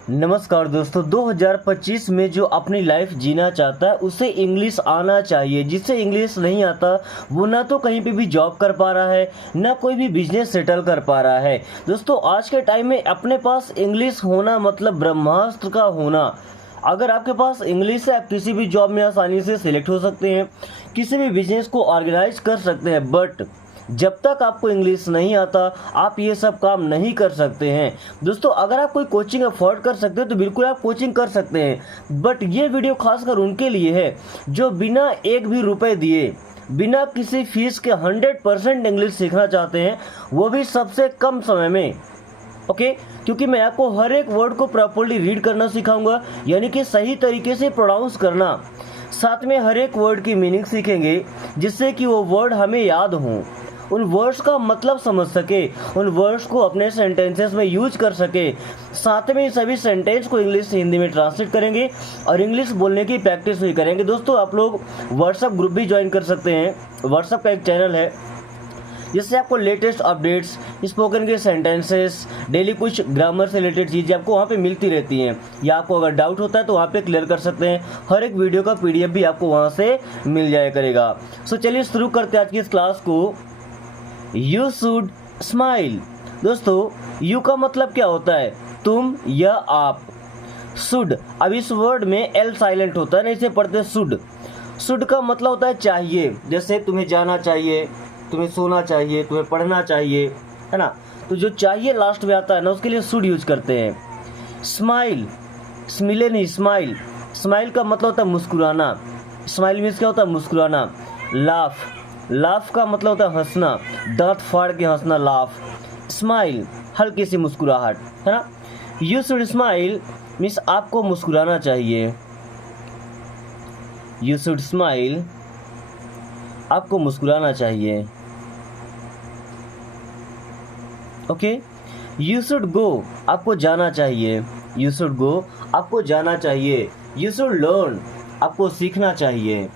नमस्कार दोस्तों, 2025 में जो अपनी लाइफ जीना चाहता है उसे इंग्लिश आना चाहिए। जिससे इंग्लिश नहीं आता वो ना तो कहीं पे भी जॉब कर पा रहा है, ना कोई भी बिजनेस सेटल कर पा रहा है। दोस्तों, आज के टाइम में अपने पास इंग्लिश होना मतलब ब्रह्मास्त्र का होना। अगर आपके पास इंग्लिश है, आप किसी भी जॉब में आसानी से सिलेक्ट हो सकते हैं, किसी भी बिजनेस को ऑर्गेनाइज कर सकते हैं। बट जब तक आपको इंग्लिश नहीं आता आप ये सब काम नहीं कर सकते हैं। दोस्तों, अगर आप कोई कोचिंग अफोर्ड कर सकते हैं तो बिल्कुल आप कोचिंग कर सकते हैं। बट ये वीडियो खासकर उनके लिए है जो बिना एक भी रुपए दिए, बिना किसी फीस के 100% इंग्लिश सीखना चाहते हैं, वो भी सबसे कम समय में। ओके, क्योंकि मैं आपको हर एक वर्ड को प्रॉपर्ली रीड करना सिखाऊंगा, यानी कि सही तरीके से प्रोनाउंस करना। साथ में हर एक वर्ड की मीनिंग सीखेंगे जिससे कि वो वर्ड हमें याद हों, उन वर्ड्स का मतलब समझ सके, उन वर्ड्स को अपने सेंटेंसेस में यूज कर सके। साथ में सभी सेंटेंस को इंग्लिश से हिंदी में ट्रांसलेट करेंगे और इंग्लिश बोलने की प्रैक्टिस भी करेंगे। दोस्तों, आप लोग व्हाट्सएप ग्रुप भी ज्वाइन कर सकते हैं। व्हाट्सएप का एक चैनल है जिससे आपको लेटेस्ट अपडेट्स, स्पोकन के सेंटेंसेस, डेली कुछ ग्रामर से रिलेटेड चीज़ें आपको वहाँ पे मिलती रहती हैं। या आपको अगर डाउट होता है तो वहाँ पे क्लियर कर सकते हैं। हर एक वीडियो का PDF भी आपको वहाँ से मिल जाया करेगा। सो चलिए शुरू करते हैं आज की इस क्लास को। You should smile. दोस्तों, यू का मतलब क्या होता है? तुम या आप। शुड, अब इस वर्ड में L साइलेंट होता है ना, इसे पढ़ते शुड। शुड का मतलब होता है चाहिए। जैसे तुम्हें जाना चाहिए, तुम्हें सोना चाहिए, तुम्हें पढ़ना चाहिए, है ना। तो जो चाहिए लास्ट में आता है ना, उसके लिए शुड यूज करते हैं। स्माइल, स्मिले नहीं, स्माइल। स्माइल का मतलब होता है मुस्कुराना। स्माइल मीन्स क्या होता है? मुस्कुराना। लाफ, लाफ का मतलब होता है हंसना, दांत फाड़ के हंसना, लाफ। स्माइल, हल्की सी मुस्कुराहट, है ना। यू शुड स्माइल मीन्स आपको मुस्कुराना चाहिए। यू शुड स्माइल, आपको मुस्कुराना चाहिए। ओके। यू शुड गो, आपको जाना चाहिए। यू शुड गो, आपको जाना चाहिए। यू शुड लर्न, आपको सीखना चाहिए।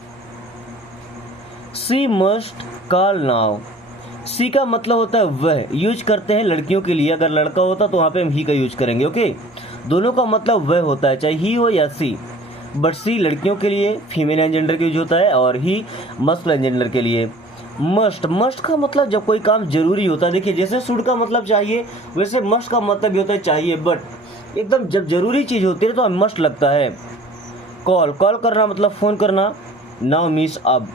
She must call now. सी का मतलब होता है वह, यूज करते हैं लड़कियों के लिए। अगर लड़का होता तो वहाँ पे हम ही का यूज करेंगे। ओके, दोनों का मतलब वह होता है, चाहे ही हो या सी। बट सी लड़कियों के लिए फीमेल जेंडर के यूज होता है और ही मस्कुलिन जेंडर के लिए। मस्ट, मस्ट का मतलब जब कोई काम जरूरी होता है। देखिए, जैसे शुड का मतलब चाहिए, वैसे मस्ट का मतलब भी होता है चाहिए। बट एकदम जब जरूरी चीज़ होती है तो हमें मस्ट लगता है। कॉल, कॉल करना मतलब फ़ोन करना। नाउ मीन्स अब।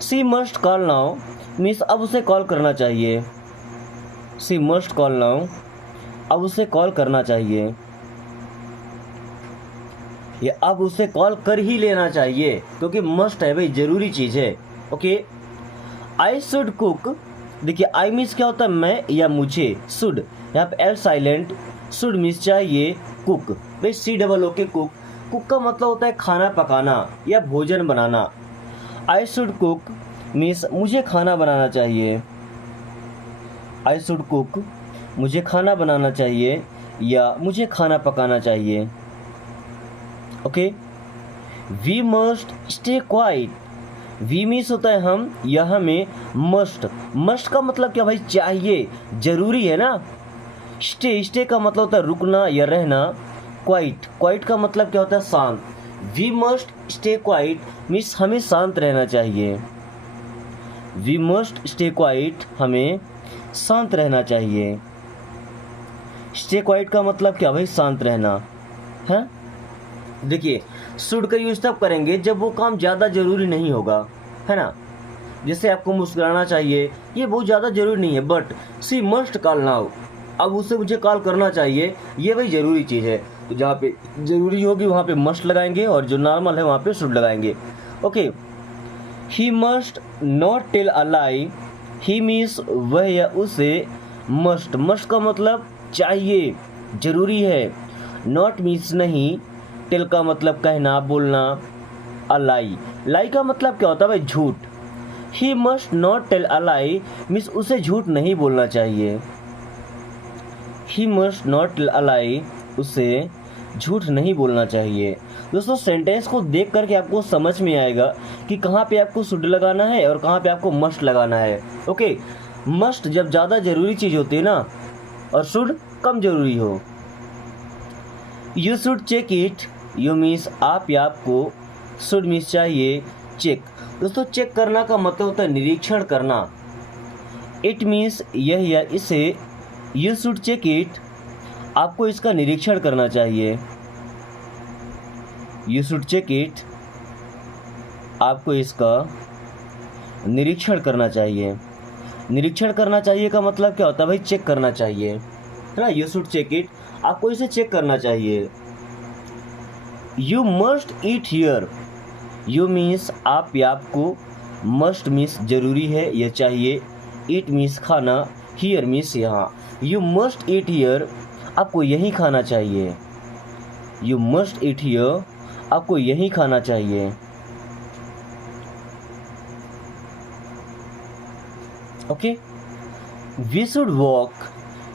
सी मस्ट कॉल नाउ मीन्स अब उसे कॉल करना चाहिए। सी मस्ट कॉल नाउ, अब उसे कॉल करना चाहिए, या अब उसे कॉल कर ही लेना चाहिए, क्योंकि मस्ट है भाई, जरूरी चीज़ है। ओके। I should cook. देखिए, आई मीन्स क्या होता है? मैं या मुझे। शुड, यहाँ पे L साइलेंट। शुड मीन्स चाहिए। कुक भाई, COOK, कुक। कुक का मतलब होता है खाना पकाना या भोजन बनाना। आई शुड कुक मीन्स मुझे खाना बनाना चाहिए। आई शुड कुक, मुझे खाना बनाना चाहिए या मुझे खाना पकाना चाहिए। Okay. We must stay quiet. We means होता है हम या हमें। मस्ट, मस्ट का मतलब क्या भाई? चाहिए, जरूरी है ना। स्टे, स्टे का मतलब होता है रुकना या रहना। क्वाइट, क्वाइट का मतलब क्या होता है? शांत। We must stay quiet means हमें शांत रहना चाहिए। वी मस्ट स्टे क्वाइट, हमें शांत रहना चाहिए। स्टे क्वाइट का मतलब क्या भाई? शांत रहना है। देखिए, शुड का यूज तब करेंगे जब वो काम ज़्यादा जरूरी नहीं होगा, है ना। जैसे आपको मुस्कुराना चाहिए, ये बहुत ज़्यादा जरूरी नहीं है। But she must call now, अब उसे मुझे कॉल करना चाहिए, ये भाई ज़रूरी चीज़ है। तो जहाँ पे ज़रूरी होगी वहाँ पे मस्ट लगाएंगे और जो नॉर्मल है वहाँ पे शुड लगाएंगे। Okay. He must not tell a lie. He means वह या उसे। मस्ट, मस्ट का मतलब चाहिए, जरूरी है। नॉट मीन्स नहीं। टेल का मतलब कहना, बोलना। अ लाई, लाई का मतलब क्या होता है भाई? झूठ। He must not tell a lie means उसे झूठ नहीं बोलना चाहिए। He must not tell a lie, उसे झूठ नहीं बोलना चाहिए। दोस्तों, सेंटेंस को देख करके आपको समझ में आएगा कि कहाँ पे आपको शुड लगाना है और कहाँ पे आपको मस्ट लगाना है। ओके। मस्ट जब ज़्यादा ज़रूरी चीज़ होती है ना, और शुड कम ज़रूरी हो। You should check it, you means आप या आपको, शुड मीन्स चाहिए, चेक। दोस्तों चेक करना का मतलब होता है निरीक्षण करना। इट मीन्स यह या इसे, यू शुड चेक इट, आपको इसका निरीक्षण करना चाहिए। यू शुड चेक इट, आपको इसका निरीक्षण करना चाहिए। निरीक्षण करना चाहिए का मतलब क्या होता है भाई? चेक करना चाहिए, है ना। यू शुड चेक इट, आपको इसे चेक करना चाहिए। You must eat here, you means आप या आपको, मस्ट मीन्स जरूरी है या चाहिए, ईट मीन्स खाना, हियर मीन्स यहाँ। यू मस्ट ईट हियर, आपको यहीं खाना चाहिए। यू मस्ट ईट हियर, आपको यहीं खाना चाहिए। Okay. We should walk,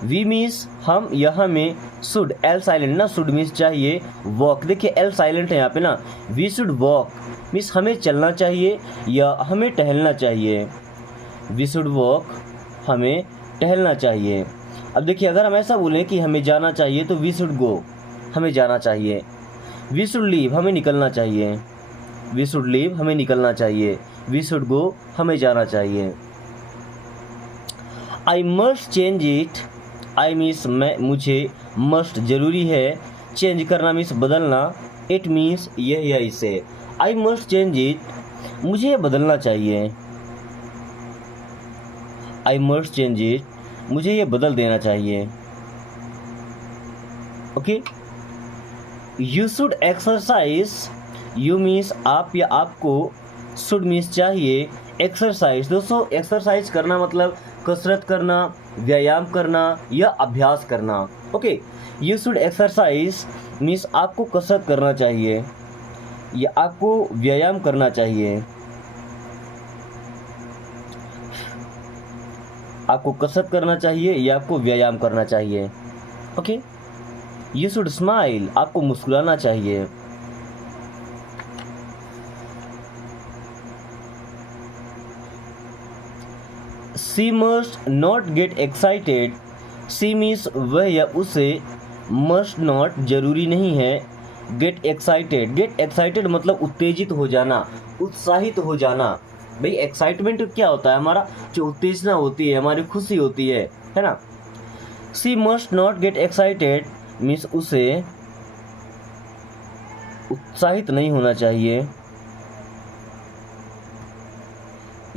we means हम या हमें, शुड एल साइलेंट ना, शुड मीन्स चाहिए, वॉक देखिए एल साइलेंट है यहाँ पे ना। वी शुड वॉक मीन्स हमें चलना चाहिए या हमें टहलना चाहिए। वी शुड वॉक, हमें टहलना चाहिए। अब देखिए अगर हम ऐसा बोलें कि हमें जाना चाहिए तो वी शुड गो, हमें जाना चाहिए। वी शुड लीव, हमें निकलना चाहिए। वी शुड लीव, हमें निकलना चाहिए। वी शुड गो, हमें जाना चाहिए। I must change it, I means मैं, मुझे, मस्ट जरूरी है, चेंज करना मीन्स बदलना, इट मीन्स यह या इसे। आई मस्ट चेंज इट, मुझे बदलना चाहिए। आई मस्ट चेंज इट, मुझे ये बदल देना चाहिए। Okay. You should exercise, you means आप या आपको, शुड मीन्स चाहिए, एक्सरसाइज। दोस्तों एक्सरसाइज करना मतलब कसरत करना, व्यायाम करना या अभ्यास करना। Okay. You should exercise means आपको कसरत करना चाहिए या आपको व्यायाम करना चाहिए। आपको कसरत करना चाहिए या आपको व्यायाम करना चाहिए। ओके। यू शुड स्माइल, आपको मुस्कुराना चाहिए। She must not get excited, she means वह या उसे, मस्ट नॉट जरूरी नहीं है, गेट एक्साइटेड, गेट एक्साइटेड मतलब उत्तेजित हो जाना, उत्साहित हो जाना। भाई एक्साइटमेंट क्या होता है? हमारा जो उत्तेजना होती है, हमारी खुशी होती है ना। She must not get excited means उसे उत्साहित नहीं होना चाहिए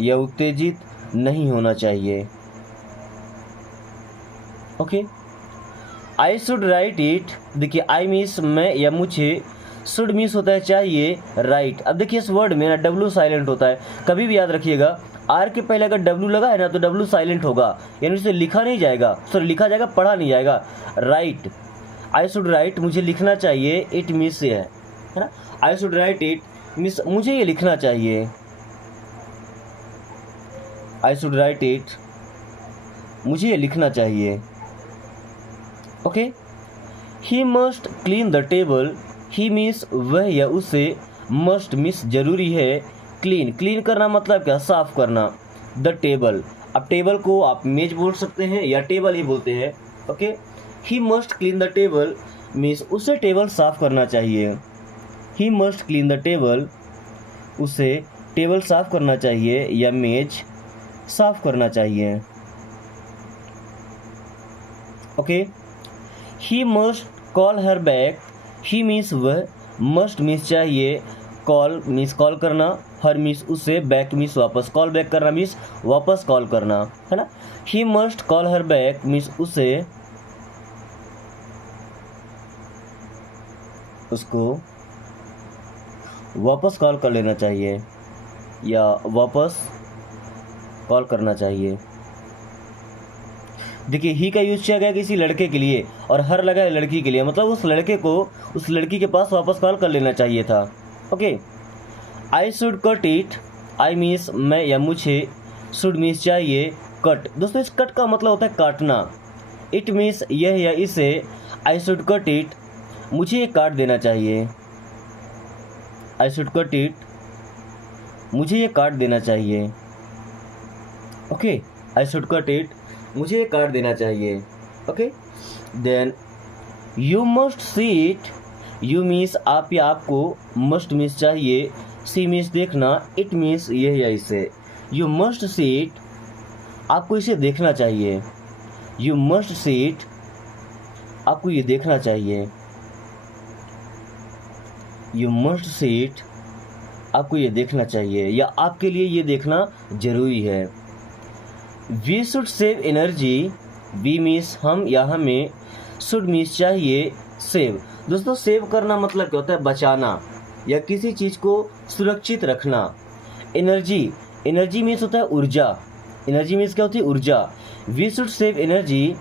या उत्तेजित नहीं होना चाहिए। Okay. I should write it, देखिए आई मीन्स मैं या मुझे, शुड मीन्स होता है चाहिए, राइट। अब देखिए इस वर्ड में ना डब्ल्यू साइलेंट होता है, कभी भी याद रखिएगा आर के पहले अगर डब्ल्यू लगा है ना तो डब्ल्यू साइलेंट होगा, यानी उसे लिखा नहीं जाएगा, सॉरी लिखा जाएगा, पढ़ा नहीं जाएगा। राइट, आई शुड राइट, मुझे लिखना चाहिए, इट मीन्स से है ना। I should write it means मुझे ये लिखना चाहिए। आई शुड राइट इट, मुझे ये लिखना चाहिए। Okay. He must clean the table, he means वह या उसे, मस्ट मीन्स जरूरी है, क्लीन, क्लीन करना मतलब क्या? साफ करना। द टेबल, अब टेबल को आप मेज बोल सकते हैं या टेबल ही बोलते हैं। Okay. He must clean the table means उसे टेबल साफ करना चाहिए। He must clean the table, उसे टेबल साफ करना चाहिए या मेज साफ करना चाहिए। Okay. He must call her back, he means वह, मस्ट मीन्स चाहिए, कॉल मीन्स कॉल करना, हर मीन्स उसे, बैक मीन्स वापस, कॉल बैक करना मीन्स वापस कॉल करना, है ना। He must call her back means उसे, उसको वापस कॉल कर लेना चाहिए या वापस कॉल करना चाहिए। देखिए ही का यूज किया गया किसी लड़के के लिए और हर लगा है लड़की के लिए, मतलब उस लड़के को उस लड़की के पास वापस कॉल कर लेना चाहिए था। Okay. I should cut it, I means मैं या मुझे, शुड मीन्स चाहिए, कट। दोस्तों इस कट का मतलब होता है काटना। इट मीन्स यह या इसे, आई शुड कट इट, मुझे ये काट देना चाहिए। आई शुड कट इट, मुझे ये काट देना चाहिए। Okay. I should cut it, मुझे ये काट देना चाहिए। Okay. Then you must see it, you means आप या आपको, मस्ट मीन्स चाहिए, सी मीन्स देखना, इट मीन्स यह या इसे। यू मस्ट सी इट, आपको इसे देखना चाहिए। यू मस्ट सी इट, आपको ये देखना चाहिए। यू मस्ट सी इट, आपको ये देखना चाहिए या आपके लिए ये देखना जरूरी है। We should save energy, we means हम या हमें, शुड मीन्स चाहिए, सेव। दोस्तों सेव करना मतलब क्या होता है? बचाना या किसी चीज़ को सुरक्षित रखना। एनर्जी, एनर्जी मीन्स होता है ऊर्जा। एनर्जी मीन्स क्या होती है? ऊर्जा। वी शुड सेव एनर्जी,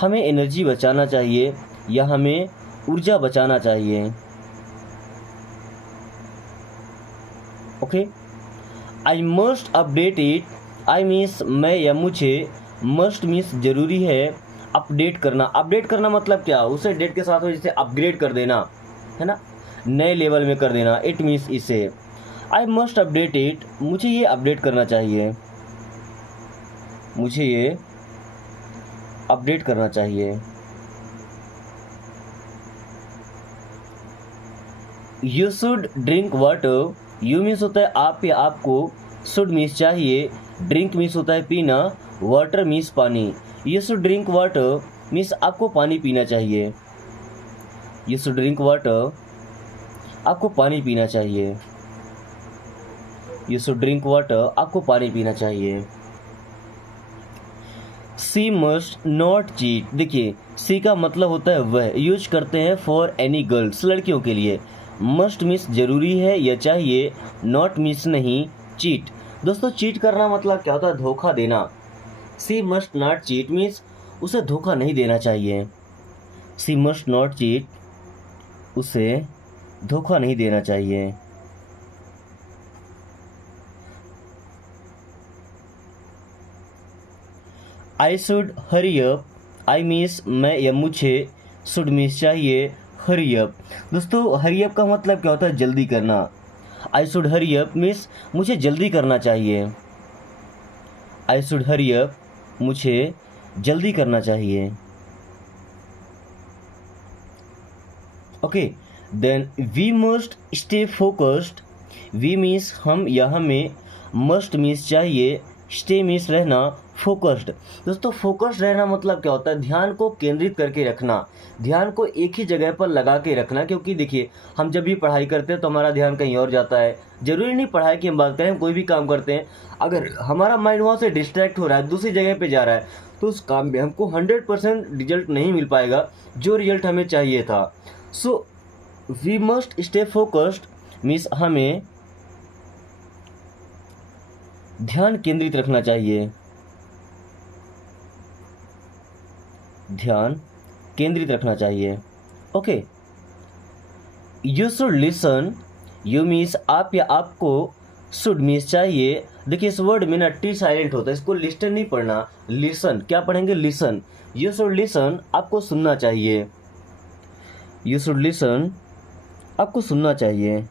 हमें एनर्जी बचाना चाहिए या हमें ऊर्जा बचाना चाहिए। Okay. I must update it, I means मैं या मुझे, मस्ट मीन्स जरूरी है, अपडेट करना। अपडेट करना मतलब क्या? उसे डेट के साथ हो, जैसे अपग्रेड कर देना, है ना, नए लेवल में कर देना। इट मीन्स इसे। आई मस्ट अपडेट इट, मुझे ये अपडेट करना चाहिए, मुझे ये अपडेट करना चाहिए। You should drink water, you means होता है आप या आपको, शुड मीन्स चाहिए, ड्रिंक मीन्स होता है पीना, वाटर मीन्स पानी। You should drink water means आपको पानी पीना चाहिए। यू शुड ड्रिंक वाटर, आपको पानी पीना चाहिए। यू शुड ड्रिंक वाटर, आपको पानी पीना चाहिए। सी मस्ट नॉट चीट, देखिए सी का मतलब होता है वह, यूज करते हैं फॉर एनी गर्ल्स, लड़कियों के लिए। मस्ट मीन्स जरूरी है या चाहिए, नॉट मीन्स नहीं, चीट। दोस्तों चीट करना मतलब क्या होता है? धोखा देना। सी मस्ट नॉट चीट मीन्स उसे धोखा नहीं देना चाहिए। सी मस्ट नॉट चीट, उसे धोखा नहीं देना चाहिए। I should hurry up, I means मैं या मुझे, शुड मीन्स चाहिए, हरी अप। दोस्तों हरी अप का मतलब क्या होता है? जल्दी करना। I should hurry up means मुझे जल्दी करना चाहिए। आई शुड हरी अप, मुझे जल्दी करना चाहिए। Okay. Then we must stay focused, we means हम या हमें, मस्ट मीन्स चाहिए, स्टे मीन्स रहना, फोकस्ड। दोस्तों फोकस्ड रहना मतलब क्या होता है? ध्यान को केंद्रित करके रखना, ध्यान को एक ही जगह पर लगा के रखना। क्योंकि देखिए हम जब भी पढ़ाई करते हैं तो हमारा ध्यान कहीं और जाता है। जरूरी नहीं पढ़ाई की हम बात करें, हम कोई भी काम करते हैं, अगर हमारा माइंड वहाँ से डिस्ट्रैक्ट हो रहा है, दूसरी जगह पे जा रहा है, तो उस काम में हमको 100% रिजल्ट नहीं मिल पाएगा जो रिजल्ट हमें चाहिए था। So we must stay focused means हमें ध्यान केंद्रित रखना चाहिए, ध्यान केंद्रित रखना चाहिए। Okay. You should listen, you means आप या आपको, शुड मीन्स चाहिए। देखिए इस वर्ड में ना टी साइलेंट होता है, इसको लिस्टन नहीं पढ़ना, लिसन। क्या पढ़ेंगे? लिसन। यू शुड लिसन, आपको सुनना चाहिए। यू शुड लिसन, आपको सुनना चाहिए।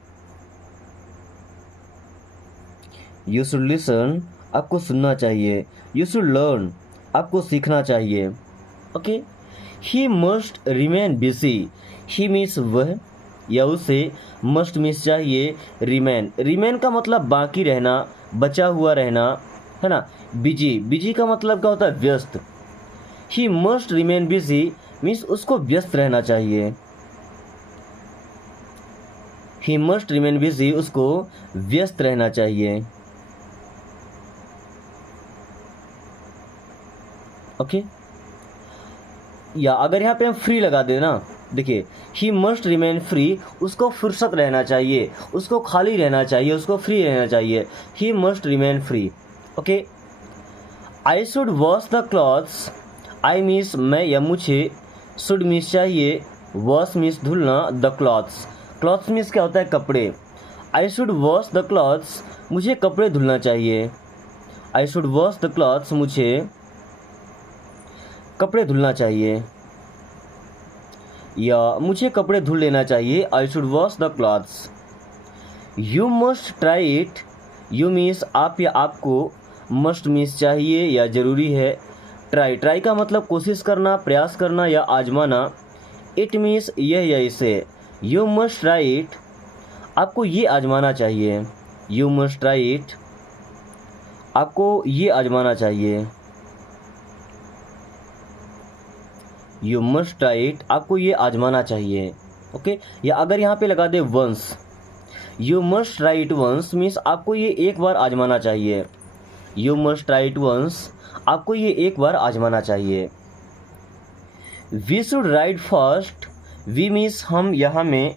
यू शुड लिसन, आपको सुनना चाहिए। यू शुड लर्न, आपको सीखना चाहिए। Okay. He must remain busy, he means वह या उसे, मस्ट मीन्स चाहिए, रिमेन। रिमेन का मतलब बाकी रहना, बचा हुआ रहना, है ना। बिजी, बिजी का मतलब क्या होता है? व्यस्त। He must remain busy means उसको व्यस्त रहना चाहिए। ही मस्ट रिमेन बिजी, उसको व्यस्त रहना चाहिए। ओके। या अगर यहाँ पे हम फ्री लगा दें ना, देखिए ही मस्ट रिमेन फ्री, उसको फुर्सत रहना चाहिए, उसको खाली रहना चाहिए, उसको फ्री रहना चाहिए। He must remain free. Okay. I should wash the clothes, I means मैं या मुझे, शुड मीन्स चाहिए, वॉश मीन्स धुलना, द क्लॉथ्स। क्लॉथ्स मीन्स क्या होता है? कपड़े। I should wash the clothes, मुझे कपड़े धुलना चाहिए। I should wash the clothes, मुझे कपड़े धुलना चाहिए या मुझे कपड़े धुल लेना चाहिए। I should wash the clothes. You must try it, you means आप या आपको, मस्ट मीन्स चाहिए या ज़रूरी है, ट्राई। ट्राई का मतलब कोशिश करना, प्रयास करना या आजमाना। इट मीन्स यह या इसे। यू मस्ट ट्राई इट, आपको ये आजमाना चाहिए। यू मस्ट ट्राई इट, आपको ये आजमाना चाहिए। यू मस्ट ट्राई इट, आपको ये आजमाना चाहिए। ओके, या अगर यहाँ पे लगा दे once, you must try it once means आपको ये एक बार आजमाना चाहिए। You must try it once, आपको ये एक बार आजमाना चाहिए। We should ride fast, we means हम या हमें,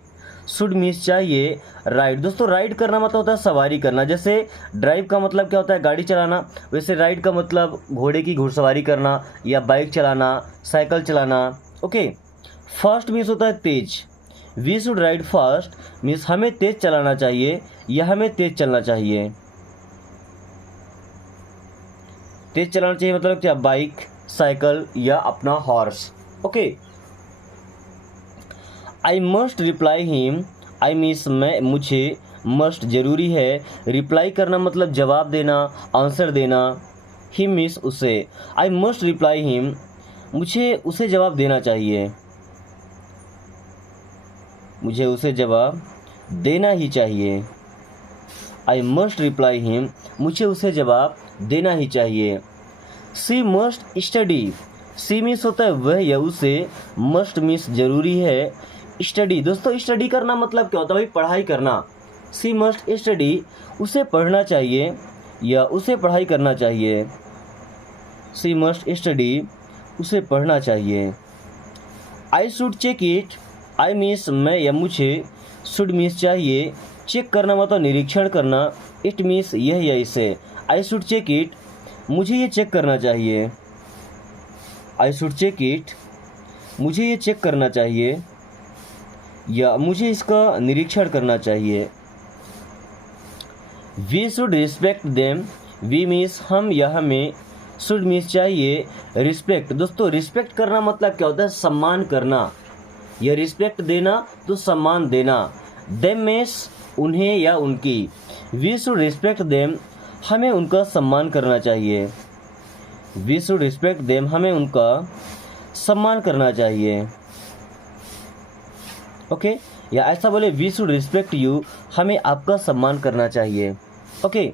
शुड मीन्स चाहिए, राइड दोस्तों राइड करना मतलब होता है सवारी करना। जैसे ड्राइव का मतलब क्या होता है गाड़ी चलाना, वैसे राइड का मतलब घोड़े की घुड़सवारी करना या बाइक चलाना, साइकिल चलाना। ओके, फास्ट मीन्स होता है तेज। We should ride fast means हमें तेज चलाना चाहिए या हमें तेज चलना चाहिए। तेज चलाना चाहिए मतलब क्या, बाइक, साइकिल या अपना horse. Okay, I must reply him, I means मैं, मुझे, मस्ट जरूरी है, रिप्लाई करना मतलब जवाब देना, आंसर देना। हिम मीन्स उसे, आई मस्ट रिप्लाई हिम, मुझे उसे जवाब देना चाहिए, मुझे उसे जवाब देना ही चाहिए। आई मस्ट रिप्लाई हिम, मुझे उसे जवाब देना ही चाहिए। She must study, C means होता है वह या उसे, मस्ट मीन्स जरूरी है, स्टडी दोस्तों स्टडी करना मतलब क्या होता है भाई, पढ़ाई करना। सी मस्ट स्टडी, उसे पढ़ना चाहिए या उसे पढ़ाई करना चाहिए। सी मस्ट स्टडी, उसे पढ़ना चाहिए। I should check it, I means मैं या मुझे, शुड मीन्स चाहिए, चेक करना मतलब निरीक्षण करना, इट मीन्स यह या इसे। आई शुड चेक इट, मुझे ये चेक करना चाहिए। आई शुड चेक इट, मुझे ये चेक करना चाहिए या मुझे इसका निरीक्षण करना चाहिए। We should respect them, we means हम या हमें, शुड मीन्स चाहिए, रिस्पेक्ट दोस्तों रिस्पेक्ट करना मतलब क्या होता है, सम्मान करना या रिस्पेक्ट देना तो सम्मान देना। देम मीन्स उन्हें या उनकी। वी शुड रिस्पेक्ट देम, हमें उनका सम्मान करना चाहिए। वी शुड रिस्पेक्ट देम, हमें उनका सम्मान करना चाहिए। ओके, या ऐसा बोले वी शुड रिस्पेक्ट यू, हमें आपका सम्मान करना चाहिए। Okay,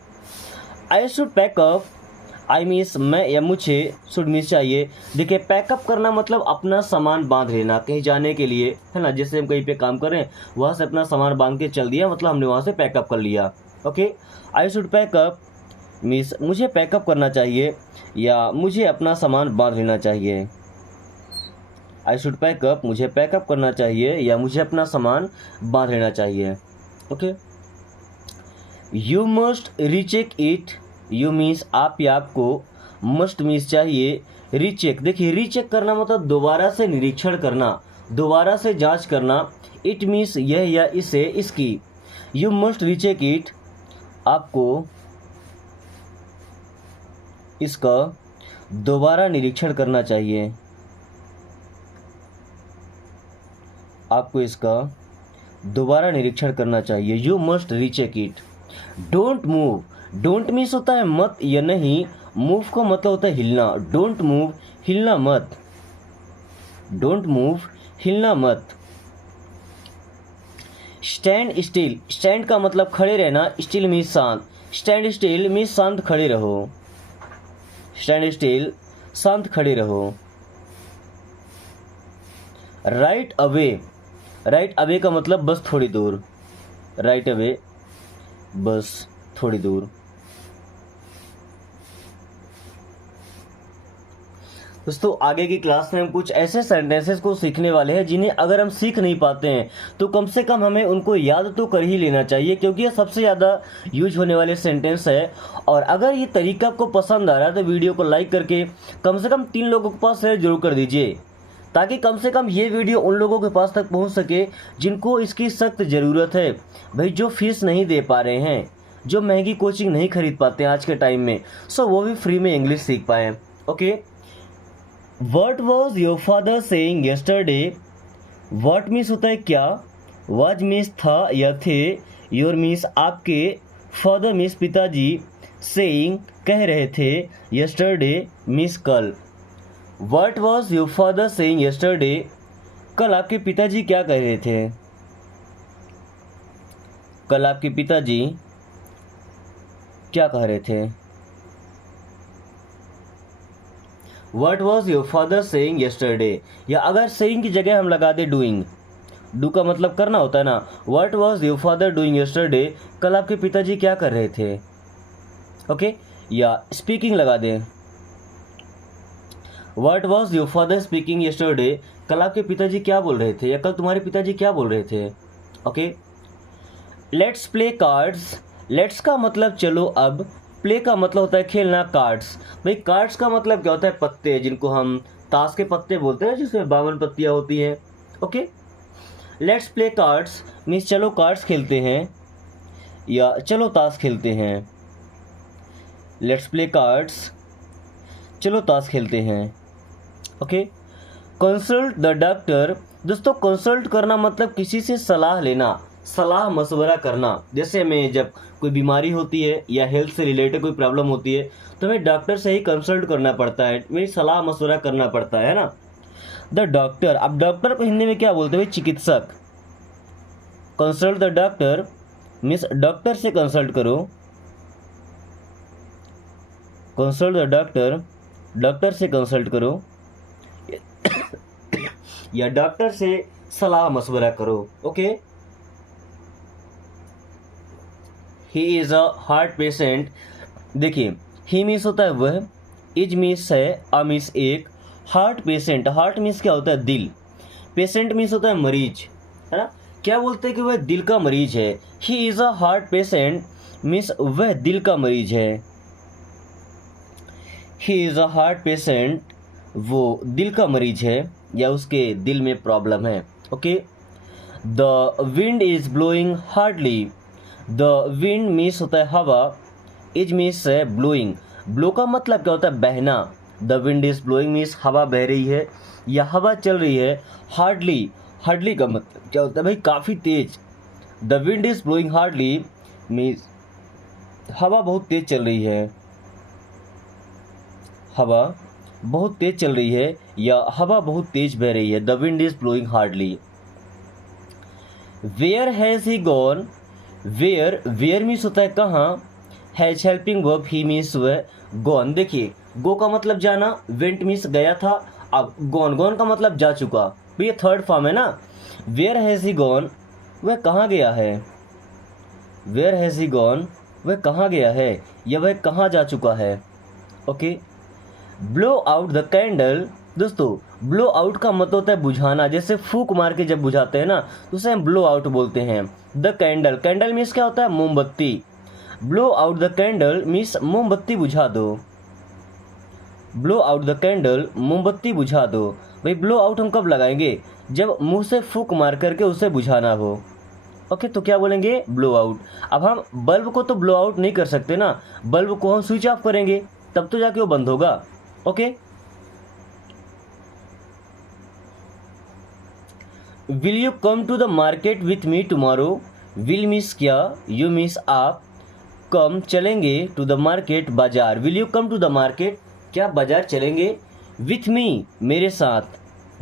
I should pack up, I means मैं या मुझे, शुड मीन्स चाहिए। देखिए पैकअप करना मतलब अपना सामान बांध लेना कहीं जाने के लिए, है ना। जैसे हम कहीं पे काम कर रहे हैं, वहाँ से अपना सामान बांध के चल दिया मतलब हमने वहाँ से पैकअप कर लिया। Okay, I should pack up means मुझे पैकअप करना चाहिए या मुझे अपना सामान बांध लेना चाहिए। आई शुड पैकअप, मुझे पैकअप करना चाहिए या मुझे अपना सामान बांध लेना चाहिए। Okay, you must recheck it, you means आप या आपको, मस्ट मीन्स चाहिए, रीचेक देखिए रीचेक करना मतलब दोबारा से निरीक्षण करना, दोबारा से जांच करना। इट मीन्स यह या इसे, इसकी। यू मस्ट रीचेक इट, आपको इसका दोबारा निरीक्षण करना चाहिए, आपको इसका दोबारा निरीक्षण करना चाहिए। You must recheck it. Don't move, don't means होता है मत या नहीं, मूव का मतलब होता है हिलना। डोंट मूव, हिलना मत। डोंट मूव, हिलना मत। स्टैंड स्टिल, स्टैंड का मतलब खड़े रहना, स्टिल मीन्स शांत। स्टैंड स्टिल मीन्स शांत खड़े रहो। स्टैंड स्टिल, शांत खड़े रहो। राइट अवे, राइट अवे का मतलब बस थोड़ी दूर। राइट अवे, बस थोड़ी दूर। दोस्तों आगे की क्लास में हम कुछ ऐसे सेंटेंसेस को सीखने वाले हैं जिन्हें अगर हम सीख नहीं पाते हैं तो कम से कम हमें उनको याद तो कर ही लेना चाहिए, क्योंकि ये सबसे ज़्यादा यूज होने वाले सेंटेंस है। और अगर ये तरीका आपको पसंद आ रहा है तो वीडियो को लाइक करके कम से कम 3 लोगों के पास शेयर जरूर कर दीजिए, ताकि कम से कम ये वीडियो उन लोगों के पास तक पहुंच सके जिनको इसकी सख्त ज़रूरत है। भाई जो फीस नहीं दे पा रहे हैं, जो महंगी कोचिंग नहीं खरीद पाते हैं आज के टाइम में, सो वो भी फ्री में इंग्लिश सीख पाएँ। Okay, What was your father saying yesterday? What means होता है क्या, was मीन्स था या थे, your मीन्स आपके, father मीन्स पिताजी, saying कह रहे थे, yesterday मीन्स कल। What was your father saying yesterday? कल आपके पिताजी क्या कह रहे थे? कल आपके पिताजी क्या कह रहे थे? What was your father saying yesterday? या अगर saying की जगह हम लगा दे doing, do का मतलब करना होता है ना। What was your father doing yesterday? कल आपके पिताजी क्या कर रहे थे? ओके, या speaking लगा दें। What was your father speaking yesterday? कल आपके पिताजी क्या बोल रहे थे, या कल तुम्हारे पिताजी क्या बोल रहे थे? Okay, let's play cards. Let's का मतलब चलो अब, प्ले का मतलब होता है खेलना, कार्ड्स। भाई कार्ड्स का मतलब क्या होता है? पत्ते, जिनको हम ताश के पत्ते बोलते हैं, जिसमें 52 पत्तियां होती हैं। Okay, let's play cards means चलो कार्ड्स खेलते हैं, या चलो ताश खेलते हैं। लेट्स प्ले कार्ड्स, चलो ताश खेलते हैं। Okay, consult the doctor. दोस्तों कंसल्ट करना मतलब किसी से सलाह लेना, सलाह मशवरा करना। जैसे हमें जब कोई बीमारी होती है या हेल्थ से रिलेटेड कोई प्रॉब्लम होती है तो हमें डॉक्टर से ही कंसल्ट करना पड़ता है, वही सलाह मशवरा करना पड़ता है ना। द डॉक्टर, अब डॉक्टर को हिंदी में क्या बोलते हैं? चिकित्सक। Consult the doctor means doctor से कंसल्ट करो। कंसल्ट द डॉक्टर, डॉक्टर से कंसल्ट करो या डॉक्टर से सलाह मशवरा करो। Okay, he is a heart patient. देखिए ही मीन्स होता है वह, इज मीन्स है, अ मीन्स एक, हार्ट पेशेंट, हार्ट मीन्स क्या होता है? दिल, पेशेंट मीन्स होता है मरीज, है ना। क्या बोलते हैं कि वह दिल का मरीज है। He is a heart patient means वह दिल का मरीज है। He is a heart patient, वो दिल का मरीज है या उसके दिल में प्रॉब्लम है। Okay, the wind is blowing hardly. The wind means होता है हवा, इज मीन्स है ब्लोइंग। ब्लो का मतलब क्या होता है? बहना। The wind is blowing means हवा बह रही है या हवा चल रही है। हार्डली, हार्डली का मतलब क्या होता है? भाई काफ़ी तेज। The wind is blowing hardly means हवा बहुत तेज चल रही है, हवा बहुत तेज चल रही है या हवा बहुत तेज बह रही है। The wind is blowing hardly. Where has he gone. Where, where means होता है कहाँ, has helping verb, he means वह, गॉन। देखिए गो का मतलब जाना, वेंट मीन्स गया था, अब गॉन, गॉन का मतलब जा चुका, तो ये थर्ड फॉर्म है ना। वेयर हैज़ ही गॉन, वह कहाँ गया है। वेयर हैज़ ही गॉन, वह कहाँ गया है या वह कहाँ जा चुका है। Okay, blow out the candle. दोस्तों ब्लो आउट का मतलब होता है बुझाना, जैसे फूक मार के जब बुझाते हैं ना तो उसे हम ब्लो आउट बोलते हैं। द कैंडल, कैंडल मीन्स क्या होता है? मोमबत्ती। Blow out the candle means मोमबत्ती बुझा दो। ब्लो आउट द कैंडल, मोमबत्ती बुझा दो। भाई ब्लो आउट हम कब लगाएंगे? जब मुंह से फूक मार करके उसे बुझाना हो। ओके, तो क्या बोलेंगे? Blow out. अब हम बल्ब को तो ब्लो आउट नहीं कर सकते ना, बल्ब को हम स्विच ऑफ करेंगे तब तो जाके वो बंद होगा। Okay, will you come to the market with me tomorrow. Will means क्या, यू मीन्स आप, कम चलेंगे, टू द मार्केट बाजार। Will you come to the market, क्या बाजार चलेंगे। विथ मी मेरे साथ,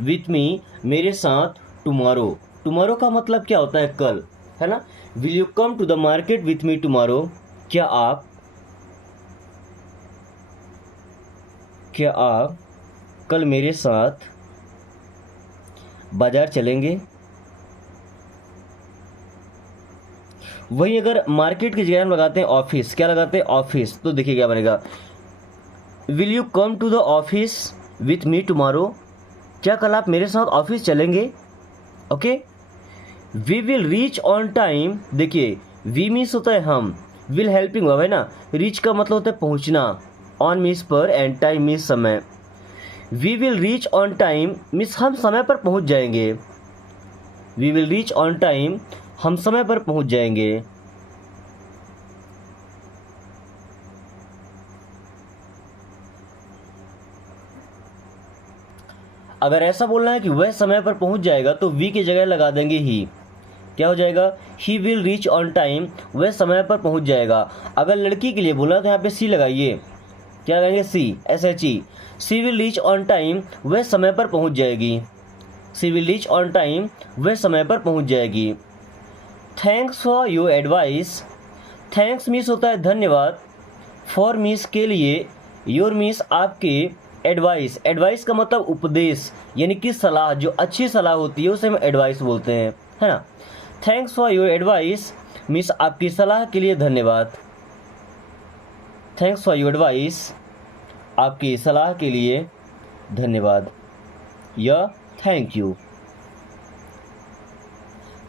विथ मी मेरे साथ, टुमारो, टुमारो का मतलब क्या होता है? कल, है ना। Will you come to the market with me tomorrow, क्या आप कल मेरे साथ बाजार चलेंगे। वहीं अगर मार्केट की जगह हम लगाते हैं ऑफिस, क्या लगाते हैं? ऑफिस, तो देखिए क्या बनेगा? Will you come to the office with me tomorrow, क्या कल आप मेरे साथ ऑफिस चलेंगे। Okay, we will reach on time. देखिए वी मीन्स होता है हम, विल हेल्पिंग वर्ब है ना, रीच का मतलब होता है पहुंचना, ऑन मीन्स पर एंड टाइम मीन्स समय। We will reach on time means हम समय पर पहुंच जाएंगे। We will reach on time, हम समय पर पहुंच जाएंगे। अगर ऐसा बोलना है कि वह समय पर पहुंच जाएगा तो वी की जगह लगा देंगे ही, क्या हो जाएगा? He will reach on time, वह समय पर पहुंच जाएगा। अगर लड़की के लिए बोला तो यहाँ पे सी लगाइए, क्या लगाएंगे? She, SHE। She will reach on time, वह समय पर पहुंच जाएगी। She will reach on time, वह समय पर पहुंच जाएगी। Thanks for your advice, thanks means होता है धन्यवाद, फॉर मीन्स के लिए, योर मीन्स आपके, एडवाइस, एडवाइस का मतलब उपदेश यानी कि सलाह, जो अच्छी सलाह होती है उसे हम एडवाइस बोलते हैं, है ना। Thanks for your advice means आपकी सलाह के लिए धन्यवाद। थैंक्स फॉर योर एडवाइस, आपकी सलाह के लिए धन्यवाद, या thank you.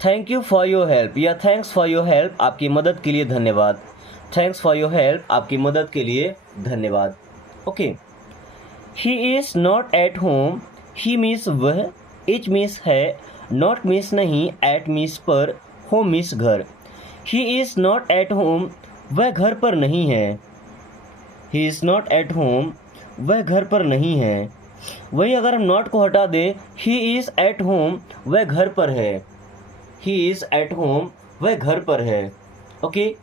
Thank you for your help, या थैंक्स फॉर योर हेल्प, आपकी मदद के लिए धन्यवाद। थैंक्स फॉर योर हेल्प, आपकी मदद के लिए धन्यवाद। Okay. He is not at home, he means वह, इच मीन्स है, नॉट मीन्स नहीं, एट मीन्स पर, होम मीन्स घर। He is not at home, वह घर पर नहीं है। He is not at home, वह घर पर नहीं है। वहीं अगर हम नॉट को हटा दें, ही इज़ एट होम, वह घर पर है। ही इज़ एट होम, वह घर पर है। Okay.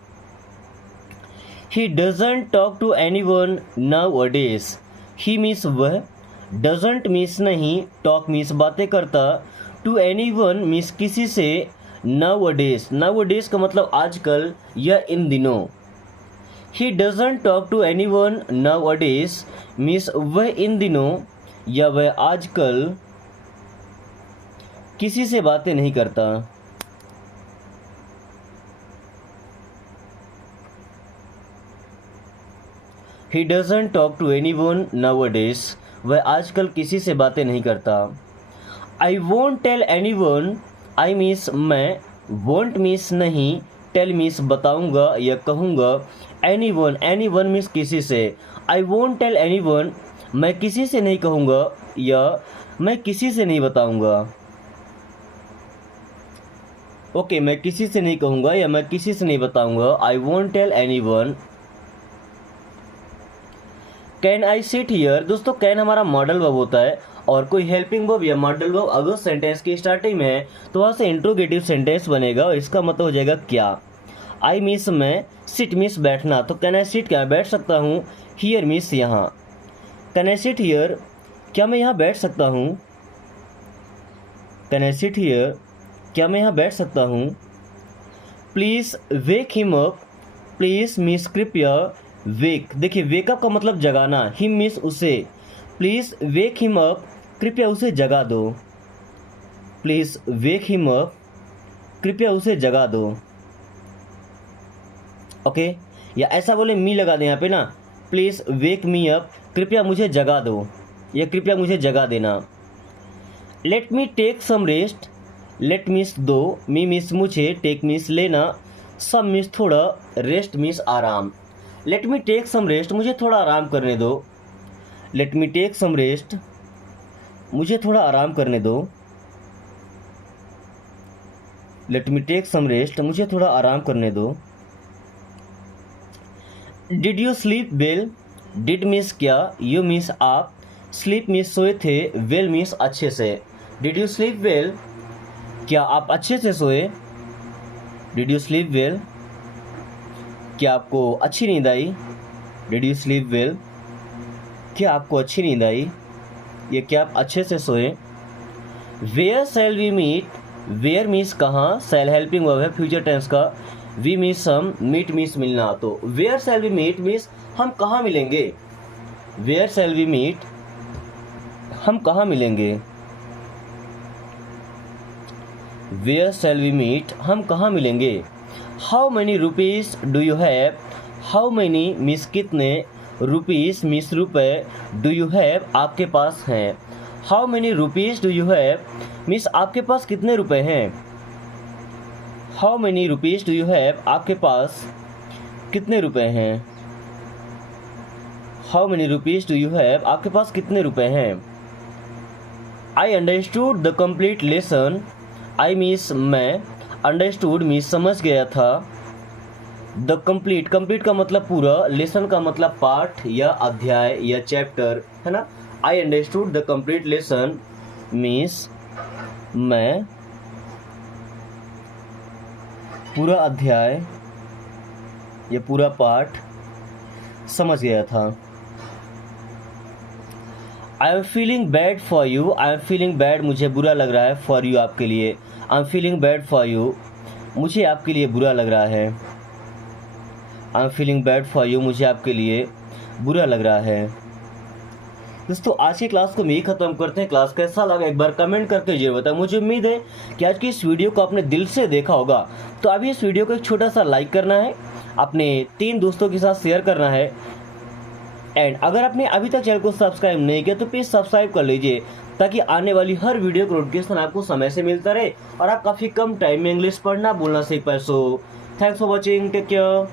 He doesn't talk to anyone nowadays, he means वह, डजंट मीन्स नहीं, टॉक मीन्स बातें करता, टू एनीवन मीन्स किसी से, नाउअडेज, नाउअडेज का मतलब आजकल या इन दिनों। He doesn't talk to anyone nowadays means वह इन दिनों या वह आजकल किसी से बातें नहीं करता। He doesn't talk to anyone nowadays, वह आजकल किसी से बातें नहीं करता। I won't tell anyone, I means मैं, won't मीन्स नहीं, tell मीन्स बताऊंगा या कहूँगा, anyone मीन्स किसी से। I won't tell anyone, मैं किसी से नहीं कहूँगा या मैं किसी से नहीं बताऊंगा। ओके, मैं किसी से नहीं कहूँगा या मैं किसी से नहीं बताऊंगा। I won't tell anyone। Can I sit here, दोस्तों कैन हमारा मॉडल वर्ब होता है और कोई हेल्पिंग वर्ब या मॉडल वर्ब अगर सेंटेंस की स्टार्टिंग में है तो वहाँ से इंट्रोगेटिव सेंटेंस बनेगा और इसका मतलब हो जाएगा क्या। आई मीन्स मैं, सिट मीन्स बैठना, तो कैन आई सिट, क्या बैठ सकता हूँ, हियर मीन्स यहाँ। कैन आई सिट हियर, क्या मैं यहाँ बैठ सकता हूँ। कैन आई सिट हियर, क्या मैं यहाँ बैठ सकता हूँ। Please wake him up, please means कृपया, वेक, देखिए वेक अप का मतलब जगाना, हिम मीन्स उसे, प्लीज़ वेक हिम अप, कृपया उसे जगा दो। प्लीज़ वेक हिम अप, कृपया उसे जगा दो। ओके, या ऐसा बोले मी लगा दें यहाँ पे ना, प्लीज़ वेक मी अप, कृपया मुझे जगा दो या कृपया मुझे जगा देना। Let me take some rest, let means दो, मी मीन्स मुझे, टेक मीन्स लेना, सम मीन्स थोड़ा, रेस्ट मीन्स आराम। Let me take some rest, मुझे थोड़ा आराम करने दो। Let me take some rest, मुझे थोड़ा आराम करने दो। Let me take some rest, मुझे थोड़ा आराम करने दो। Did you sleep well, did means क्या, यू मीन्स आप, स्लीप मीन्स सोए थे, वेल मीन्स अच्छे से। डिड यू स्लीप वेल, क्या आप अच्छे से सोए। डिड यू स्लीप वेल, क्या आपको अच्छी नींद आई। डिड यू स्लीप वेल, क्या आपको अच्छी नींद आई, ये क्या आप अच्छे से सोए। Where shall we meet, where means कहाँ, शैल हेल्पिंग वर्ब है फ्यूचर टेंस का, वी मीन्स हम, मीट मीन्स मिलना, तो where shall we meet means हम कहाँ मिलेंगे। वेयर शैल वी मीट, हम कहाँ मिलेंगे। वेयर शैल वी मीट, हम कहाँ मिलेंगे। How many rupees do you have, how many means कितने, रुपीज़ मीन्स रुपए, डू यू हैव आपके पास हैं। How many rupees do you have means आपके पास कितने रुपए हैं। How many rupees do you have, आपके पास कितने रुपए हैं। How many rupees do you have, आपके पास कितने रुपए हैं। I understood the complete lesson, I means मैं, अंडरस्टूड मीन्स समझ गया था, द कंप्लीट, कंप्लीट का मतलब पूरा, लेसन का मतलब पाठ या अध्याय या चैप्टर, है ना। I understood the complete lesson means मैं पूरा अध्याय या पूरा पाठ समझ गया था। I am feeling bad for you, I am feeling bad मुझे बुरा लग रहा है, फॉर यू आपके लिए, I am feeling bad for you मुझे आपके लिए बुरा लग रहा है, I am feeling bad for you मुझे आपके लिए बुरा लग रहा है। दोस्तों आज की क्लास को हम यही ख़त्म करते हैं। क्लास कैसा लगा एक बार कमेंट करके जरूर बताएं। मुझे उम्मीद है कि आज की इस वीडियो को आपने दिल से देखा होगा। तो अभी इस वीडियो को एक छोटा सा लाइक करना है, अपने 3 दोस्तों के साथ शेयर करना है, एंड अगर आपने अभी तक चैनल को सब्सक्राइब नहीं किया तो प्लीज़ सब्सक्राइब कर लीजिए, ताकि आने वाली हर वीडियो का नोटिफिकेशन आपको समय से मिलता रहे और आप काफ़ी कम टाइम में इंग्लिश पढ़ना बोलना सीख पाए। So thanks for watching, take care.